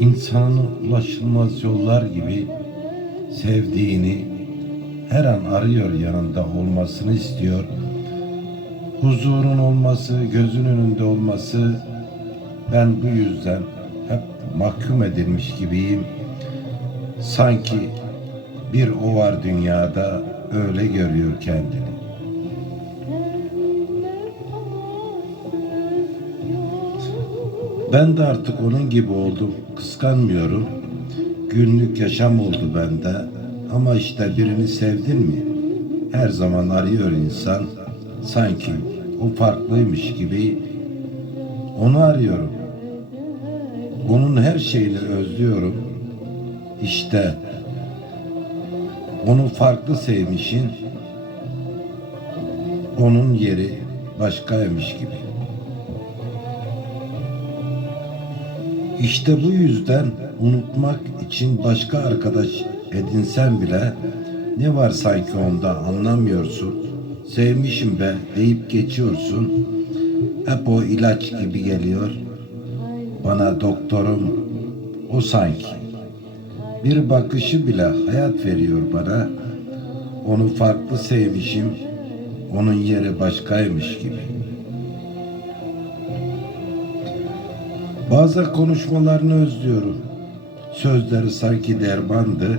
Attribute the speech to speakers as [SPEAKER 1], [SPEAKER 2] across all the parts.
[SPEAKER 1] İnsanın ulaşılmaz yollar gibi sevdiğini her an arıyor yanında olmasını istiyor. Huzurun olması, gözün önünde olması ben bu yüzden hep mahkum edilmiş gibiyim. Sanki bir o var dünyada öyle görüyor kendini. Ben de artık onun gibi oldum. Kıskanmıyorum. Günlük yaşam oldu bende. Ama işte birini sevdin mi? Her zaman arıyor insan. Sanki o farklıymış gibi onu arıyorum. Onun her şeyini özlüyorum. İşte onu farklı sevmişin onun yeri başkaymış gibi. İşte bu yüzden unutmak için başka arkadaş edinsen bile ne var sanki onda anlamıyorsun. Sevmişim be deyip geçiyorsun. Hep o ilaç gibi geliyor. Bana doktorum o sanki. Bir bakışı bile hayat veriyor bana. Onu farklı sevmişim. Onun yeri başkaymış gibi. Bazı konuşmalarını özlüyorum. Sözleri sanki dermandı.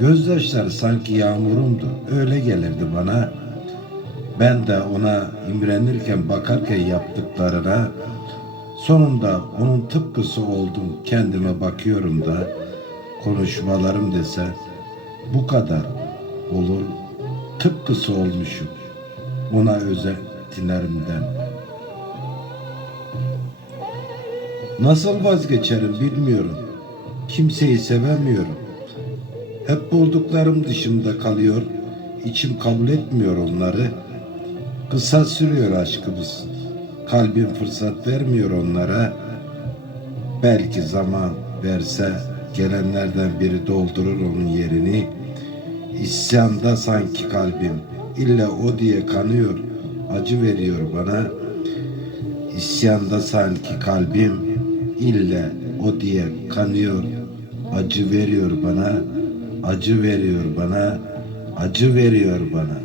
[SPEAKER 1] Gözyaşları sanki yağmurumdu. Öyle gelirdi bana. Ben de ona imrenirken bakarken yaptıklarına sonunda onun tıpkısı oldum. Kendime bakıyorum da konuşmalarım dese bu kadar olur. Tıpkısı olmuşum. Ona özentilerimden. Nasıl vazgeçerim bilmiyorum. Kimseyi sevemiyorum. Hep bulduklarım dışımda kalıyor. İçim kabul etmiyor onları. Kısa sürüyor aşkımız. Kalbim fırsat vermiyor onlara. Belki zaman verse gelenlerden biri doldurur onun yerini. İsyanda sanki kalbim. İlla o diye kanıyor. Acı veriyor bana. İsyanda sanki kalbim ille o diye kanıyor, acı veriyor bana, acı veriyor bana, acı veriyor bana.